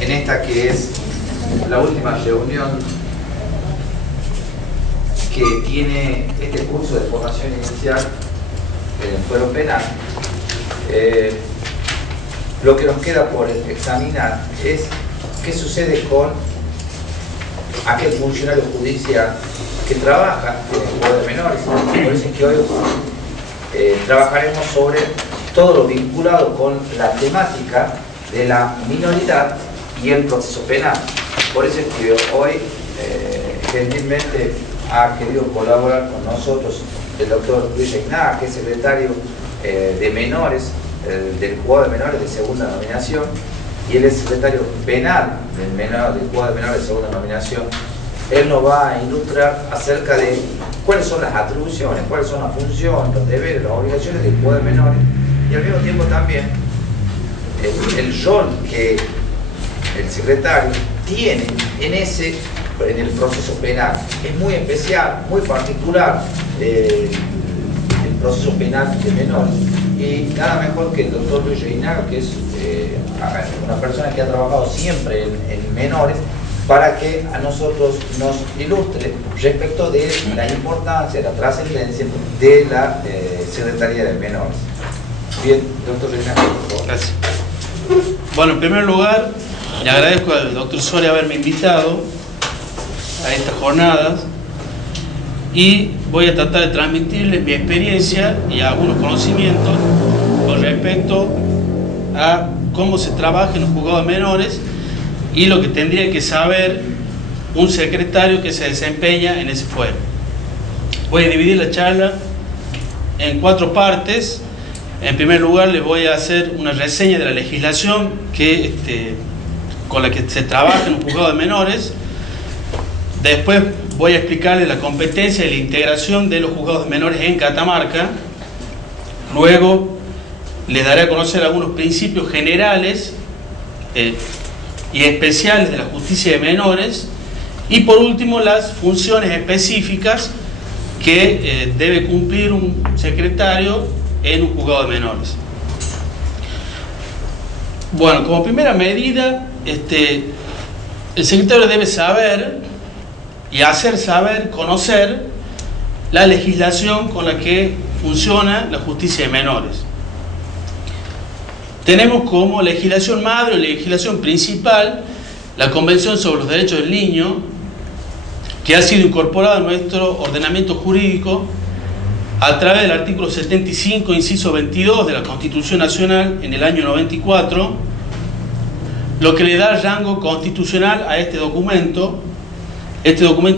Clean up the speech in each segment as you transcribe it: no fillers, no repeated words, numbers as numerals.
En esta que es la última reunión que tiene este curso de formación inicial en el fuero penal, lo que nos queda por examinar es qué sucede con aquel funcionario judicial que trabaja en el juzgado de menores. Por eso es que hoy trabajaremos sobre todo lo vinculado con la temática de la minoridad y el proceso penal. Por eso es que hoy gentilmente ha querido colaborar con nosotros el doctor Luis Reignac, que es secretario de menores del juzgado de menores de segunda nominación, y él es secretario penal del juzgado de menores de segunda nominación. Él nos va a ilustrar acerca de cuáles son las atribuciones, cuáles son las funciones, los deberes, las obligaciones del juzgado de menores, y al mismo tiempo también el rol que el secretario tiene en el proceso penal. Es muy especial, muy particular el proceso penal de menores, y nada mejor que el doctor Luis Reignac, que es una persona que ha trabajado siempre en menores, para que a nosotros nos ilustre respecto de la importancia, la trascendencia de la Secretaría de Menores. Bien, doctor Reignac, por favor. Gracias. Bueno, en primer lugar, le agradezco al doctor Soria haberme invitado a estas jornadas, y voy a tratar de transmitirles mi experiencia y algunos conocimientos con respecto a cómo se trabaja en un juzgado de menores y lo que tendría que saber un secretario que se desempeña en ese fuero. Voy a dividir la charla en 4 partes. En primer lugar, les voy a hacer una reseña de la legislación con la que se trabaja en un juzgado de menores. Después voy a explicarles la competencia y la integración de los juzgados de menores en Catamarca. Luego les daré a conocer algunos principios generales y especiales de la justicia de menores. Y por último, las funciones específicas que debe cumplir un secretario en un juzgado de menores. Bueno, como primera medida, el secretario debe saber y hacer saber, conocer la legislación con la que funciona la justicia de menores. Tenemos como legislación madre o legislación principal la Convención sobre los Derechos del Niño, que ha sido incorporada a nuestro ordenamiento jurídico a través del artículo 75, inciso 22 de la Constitución Nacional en el año 94, lo que le da rango constitucional a este documento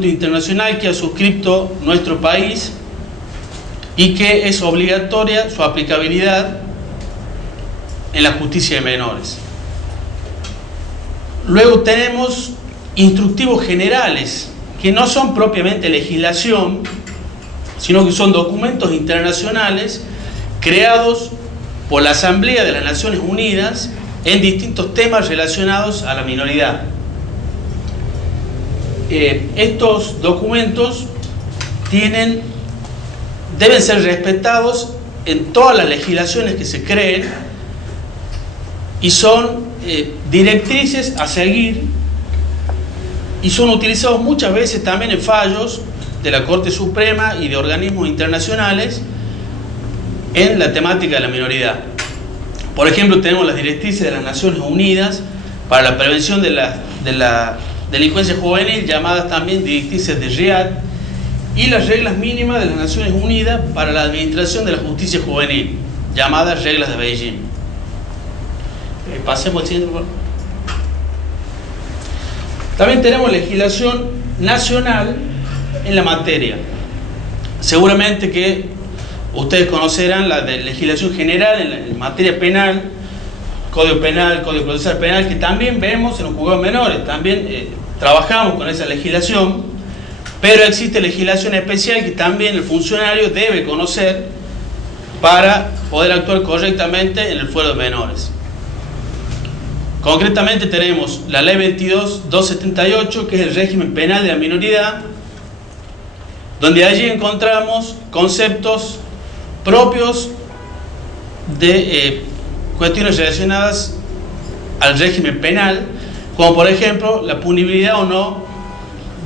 internacional que ha suscrito nuestro país y que es obligatoria su aplicabilidad en la justicia de menores. Luego tenemos instructivos generales, que no son propiamente legislación, sino que son documentos internacionales creados por la Asamblea de las Naciones Unidas en distintos temas relacionados a la minoridad. Estos documentos deben ser respetados en todas las legislaciones que se creen y son directrices a seguir, y son utilizados muchas veces también en fallos de la Corte Suprema y de organismos internacionales en la temática de la minoridad. Por ejemplo, tenemos las directrices de las Naciones Unidas para la prevención de la delincuencia juvenil, llamadas también directrices de Riad, y las reglas mínimas de las Naciones Unidas para la administración de la justicia juvenil, llamadas reglas de Beijing. Pasemos al siguiente, por favor. También tenemos legislación nacional en la materia. Seguramente que ustedes conocerán la de legislación general en materia penal, Código Penal, Código Procesal Penal, que también vemos en los juzgados menores. También trabajamos con esa legislación, pero existe legislación especial que también el funcionario debe conocer para poder actuar correctamente en el fuero de menores. Concretamente tenemos la Ley 22.278, que es el régimen penal de la minoridad, donde allí encontramos conceptos propios de cuestiones relacionadas al régimen penal, como por ejemplo la punibilidad o no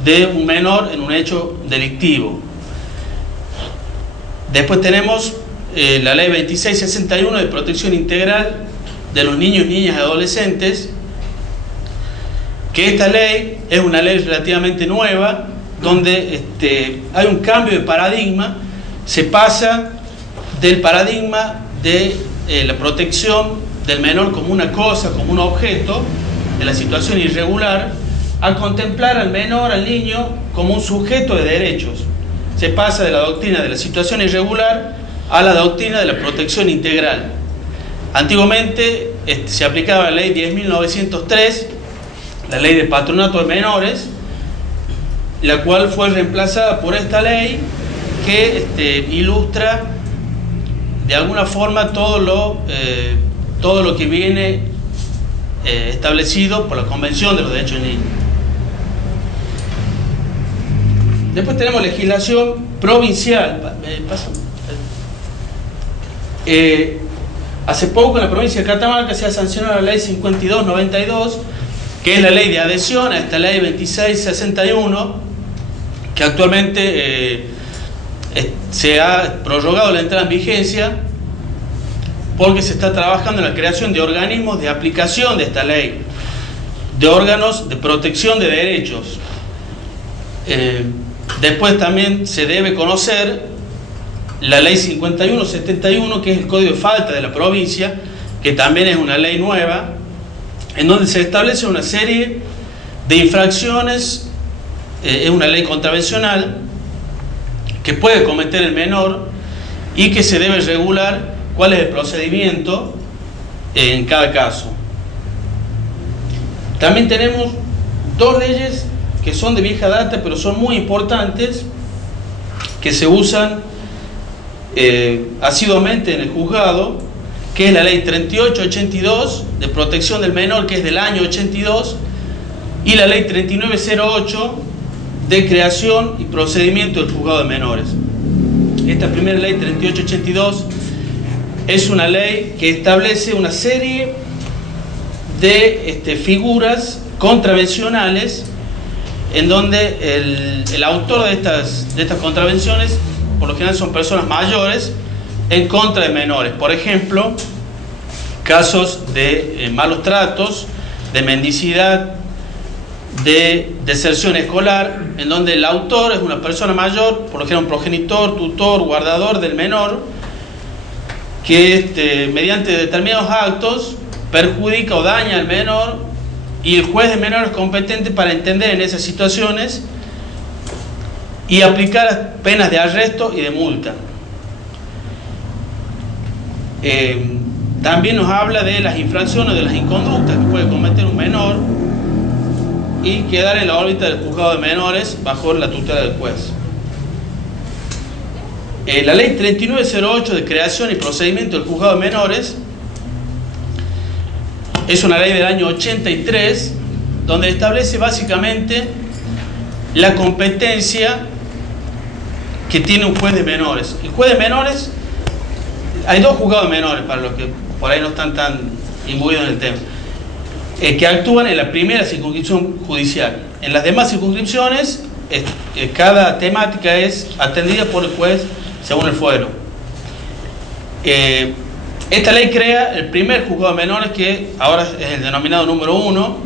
de un menor en un hecho delictivo. Después tenemos la ley 2661 de protección integral de los niños, niñas y adolescentes, que esta ley es una ley relativamente nueva, donde hay un cambio de paradigma. Se pasa del paradigma de la protección del menor como una cosa, como un objeto de la situación irregular, a contemplar al menor, al niño, como un sujeto de derechos. Se pasa de la doctrina de la situación irregular a la doctrina de la protección integral. Antiguamente se aplicaba la ley 10.903, la ley de patronato de menores, la cual fue reemplazada por esta ley que ilustra de alguna forma todo lo que viene establecido por la Convención de los Derechos del Niño. Después tenemos legislación provincial. Hace poco en la provincia de Catamarca se ha sancionado la ley 5292, que es la ley de adhesión a esta ley 2661, que actualmente se ha prorrogado la entrada en vigencia porque se está trabajando en la creación de organismos de aplicación de esta ley, de órganos de protección de derechos. Después también se debe conocer la ley 5171, que es el Código de Falta de la provincia, que también es una ley nueva, en donde se establece una serie de infracciones. Es una ley contravencional que puede cometer el menor y que se debe regular cuál es el procedimiento en cada caso. También tenemos dos leyes que son de vieja data, pero son muy importantes, que se usan asiduamente en el juzgado, que es la ley 3882 de protección del menor, que es del año 82, y la ley 3908 de creación y procedimiento del juzgado de menores. Esta primera ley 3882 es una ley que establece una serie de figuras contravencionales, en donde el autor de estas contravenciones por lo general son personas mayores en contra de menores. Por ejemplo, casos de malos tratos, de mendicidad, de deserción escolar, en donde el autor es una persona mayor, por lo general un progenitor, tutor, guardador del menor, que mediante determinados actos perjudica o daña al menor, y el juez de menor es competente para entender en esas situaciones y aplicar penas de arresto y de multa. También nos habla de las infracciones, de las inconductas que puede cometer un menor y quedar en la órbita del juzgado de menores bajo la tutela del juez. La ley 3908 de creación y procedimiento del juzgado de menores es una ley del año 83, donde establece básicamente la competencia que tiene un juez de menores. El juez de menores, hay dos juzgados de menores para los que por ahí no están tan imbuidos en el tema, que actúan en la primera circunscripción judicial. En las demás circunscripciones, cada temática es atendida por el juez según el fuero. Esta ley crea el primer juzgado de menores, que ahora es el denominado número 1,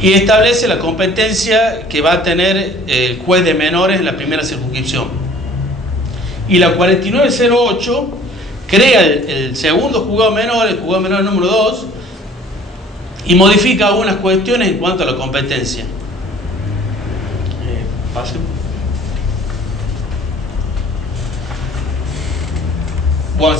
y establece la competencia que va a tener el juez de menores en la primera circunscripción. Y la 4908 crea el segundo juzgado de menores, el juzgado de menores número 2, y modifica algunas cuestiones en cuanto a la competencia. Pase. Bueno,